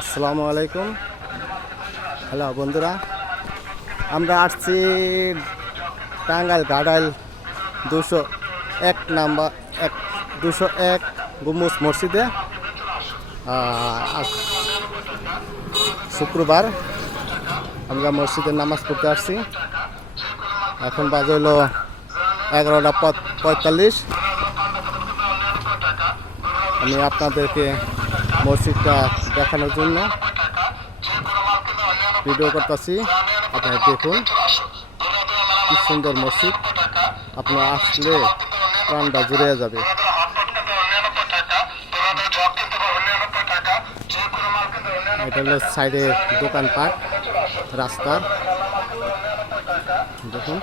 আসসালামু আলাইকুম। হ্যালো বন্ধুরা, আমরা আসছি টাঙ্গাইল ঘাটাইল 201 নাম্বার 201 গম্বুজ মসজিদে। আজ শুক্রবার আমরা মসজিদের নামাজ পড়তে আসছি। এখন বাজে হলো 11:45। আমি আপনাদেরকে মসজিদটা দেখানোর জন্য ভিডিও করতেছি। আপনারা দেখুন কি সুন্দর মসজিদ, আপনারা আসলে প্রাণটা জুড়ে যাবে। এটা হলো সাইডে দোকানপাট, রাস্তার দেখুন।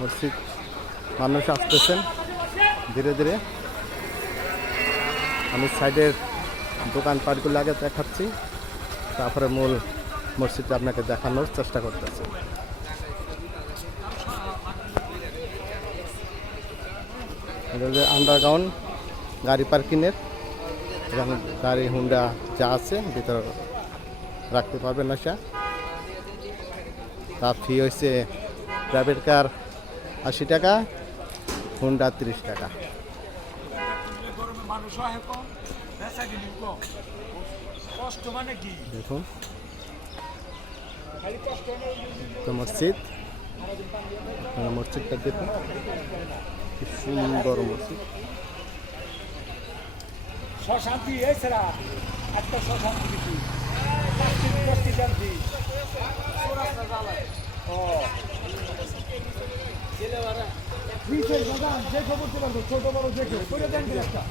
মসজিদ মানুষ আসতেছেন ধীরে ধীরে। আমি সাইডের দোকানপাটগুলো আগে দেখাচ্ছি, তারপরে মূল মসজিদটা আপনাকে দেখানোর চেষ্টা করতেছি। আন্ডারগ্রাউন্ড গাড়ি পার্কিংয়ের, এবং গাড়ি হুন্ডা যা আছে ভিতরে রাখতে পারবেন না। তার ফি হয়েছে প্রাইভেট কার 80 টাকা, হুন্ডা 30 টাকা। দেখুন মসজিদ, মসজিদটা দেখুন কি সুন্দর মসজিদ। শান্তি এছাড়া একটা শান্তি যে খবর দিলাম ছোট বড় দেখে করে দেন একটা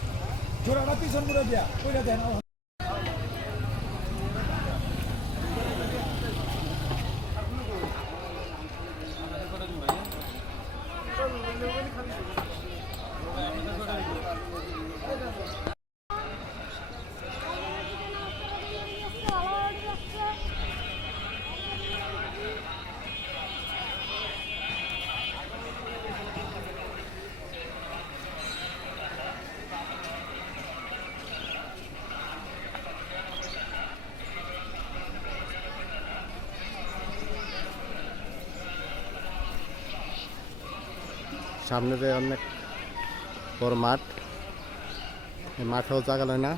জোড়াটা পিছন করে দেয়া করে দেন। সামনে যে অনেক বড় মাঠ, এই মাঠেও জায়গা লয় না।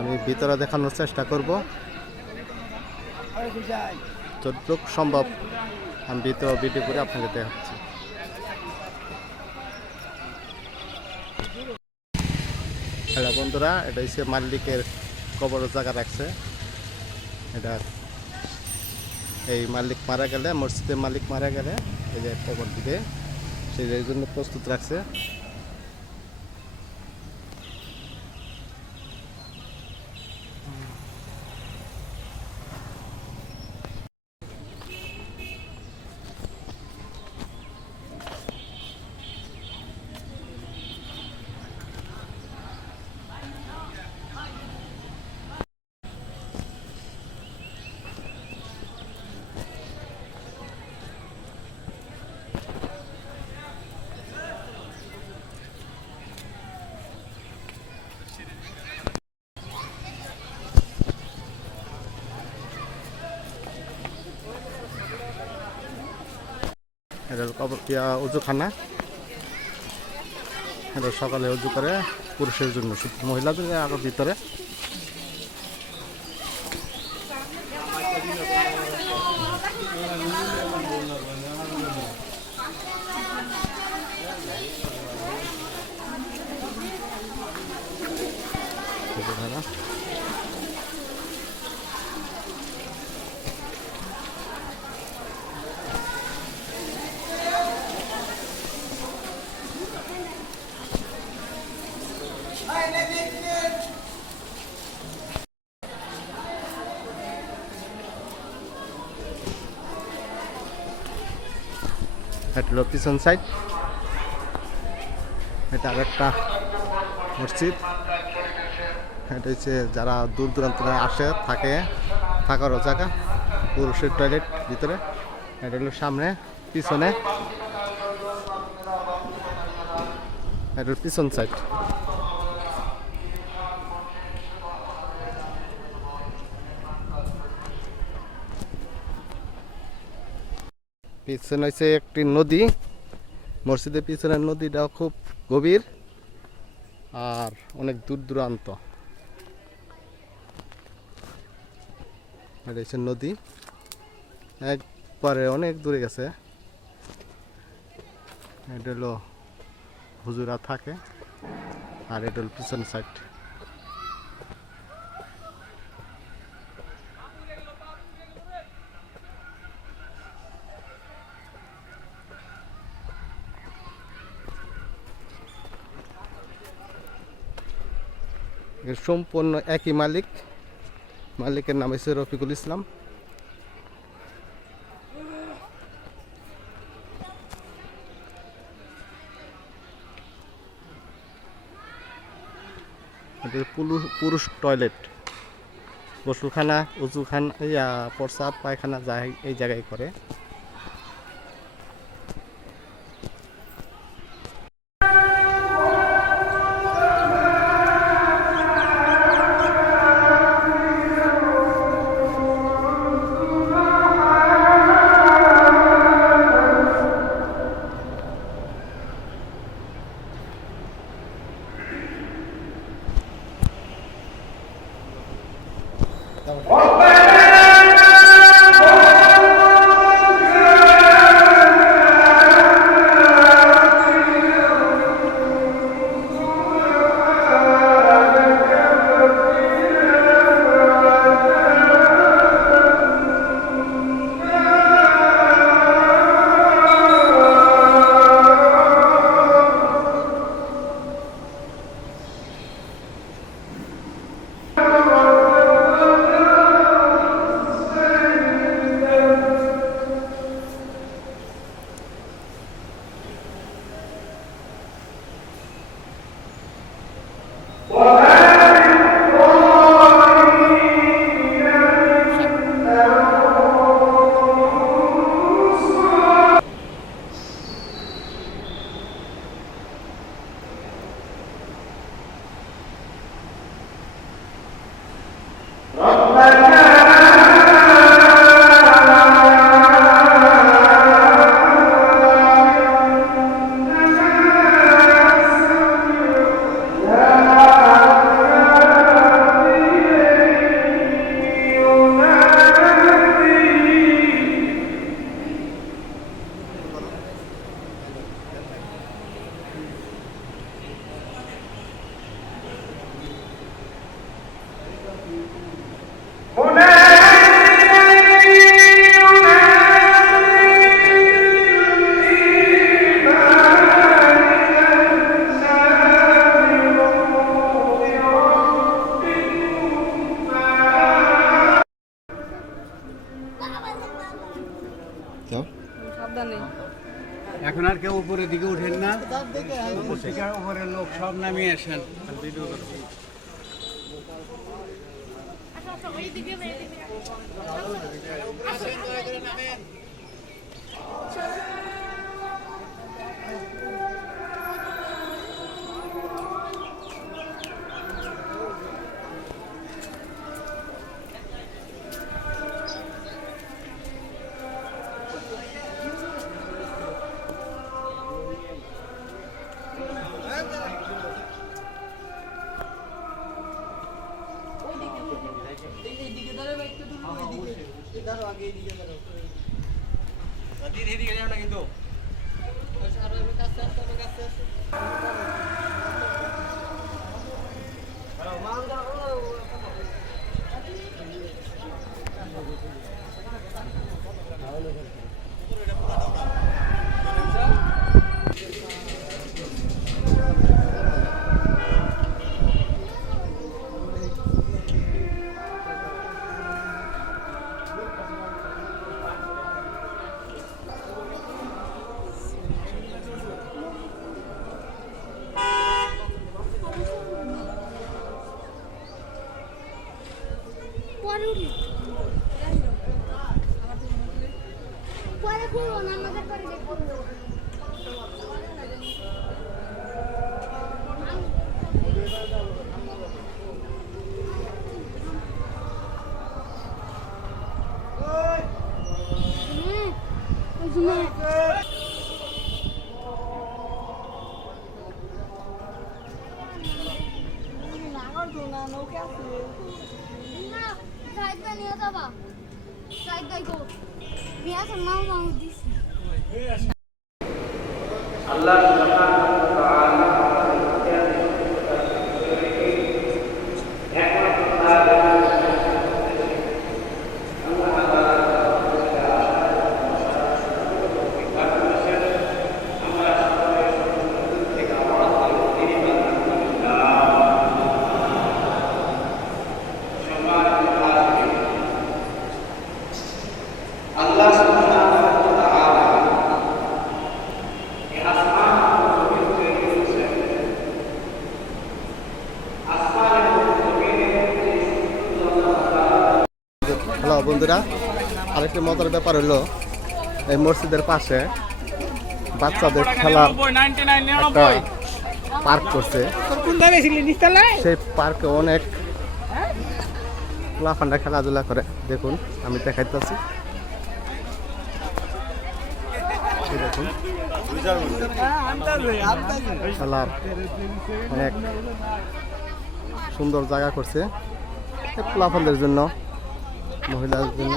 আমি ভিতরে দেখানোর চেষ্টা করব যতটুকু সম্ভব। আমি ভিতরে ভিডিও করে আপনাকে দেখাচ্ছি। হ্যালো বন্ধুরা, এটা হচ্ছে মালিকের কবরের জায়গা রাখছে। এটা এই মালিক মারা গেলে, মসজিদের মালিক মারা গেলে এই যে কবর দিবে, সেই জন্য প্রস্তুত রাখছে। এটা কবর উজুখানা, এটা সকালে উজু করে পুরুষের জন্য, শুধু মহিলাদের আরো ভিতরে। এটা হলো পিছন সাইড, এটা আরেকটা মসজিদ। এটা হচ্ছে যারা দূর দূরান্ত আসে থাকে, থাকারও জায়গা, পুরুষের টয়লেট ভিতরে। এটা হলো সামনে, পিছনে এটা হলো পিছন সাইড। পিছনে হচ্ছে একটি নদী, মসজিদের পিছনের নদীটাও খুব গভীর আর অনেক দূর দূরান্ত। এটা হচ্ছে নদী, একবারে অনেক দূরে গেছে। এটা হলো হুজুরা থাকে, আর এটা হলো পিছন সাইড। এর সম্পূর্ণ একই মালিক, মালিকের নাম হচ্ছে রফিকুল ইসলাম। এটা পুরুষ টয়লেট, গোসলখানা, উজুখানা, প্রসাব পায়খানা যায় এই জায়গায় করে। এখন আর কেউ উপরের দিকে উঠেন না, উপরের লোক সব নামিয়ে আসেন। এদিকে যাও না কিন্তু হ্যালো বন্ধুরা, আরেকটি মজার ব্যাপার হলো এই মসজিদের পাশে বাচ্চাদের খেলার একটা পার্ক করছে। সেই পার্কে অনেক লাফান্ডা খেলাধুলা করে। দেখুন, আমি দেখাইতেছি। দেখুন, খেলার অনেক সুন্দর জায়গা করছে লাফানদের জন্য, মহিলাদের জন্য।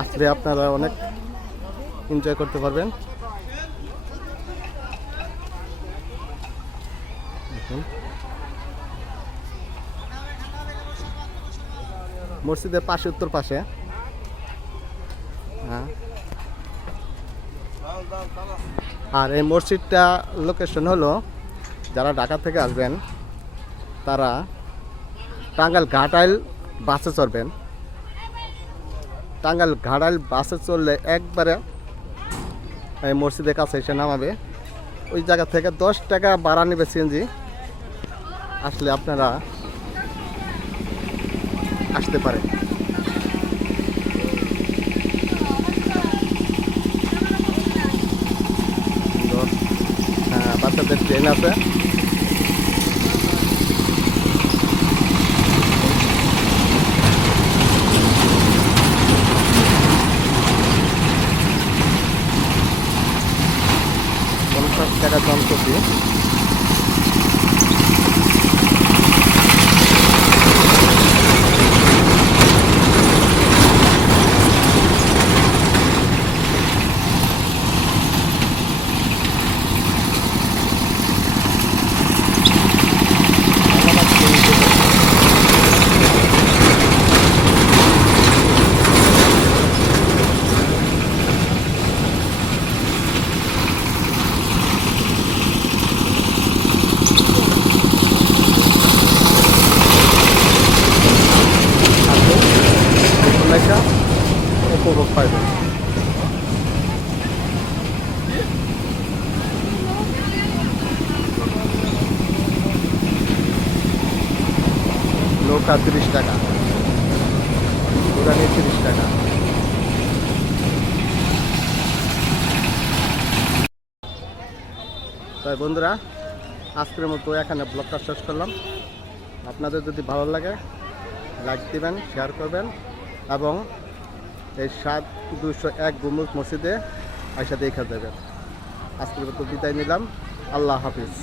আসলে আপনারা অনেক এনজয় করতে পারবেন। মসজিদের পাশে, উত্তর পাশে। হ্যাঁ, আর এই মসজিদটা লোকেশন হলো, যারা ঢাকা থেকে আসবেন তারা টাঙ্গাইল ঘাটাইল বাসে চড়বেন। টাঙ্গাইল ঘাটাইল বাসে চললে একবারে এই মসজিদের কাছে এসে নামাবে। ওই জায়গা থেকে 10 টাকা ভাড়া নেবে সিএনজি। আসলে আপনারা আসতে পারে। বাচ্চাদের ট্রেন আছে। টাকা জনপ্রতি। উপভোগ পাইবেন। নৌকা 30 টাকা, পুরানি 30 টাকা। তাই বন্ধুরা, আজকের মতো এখানে ব্লগটা শেষ করলাম। আপনাদের যদি ভালো লাগে লাইক দিবেন, শেয়ার করবেন এবং এই 7201 গম্বুজ মসজিদে আইসা দেখা যাবেন। আজকের মতো বিদায় নিলাম। আল্লাহ হাফিজ।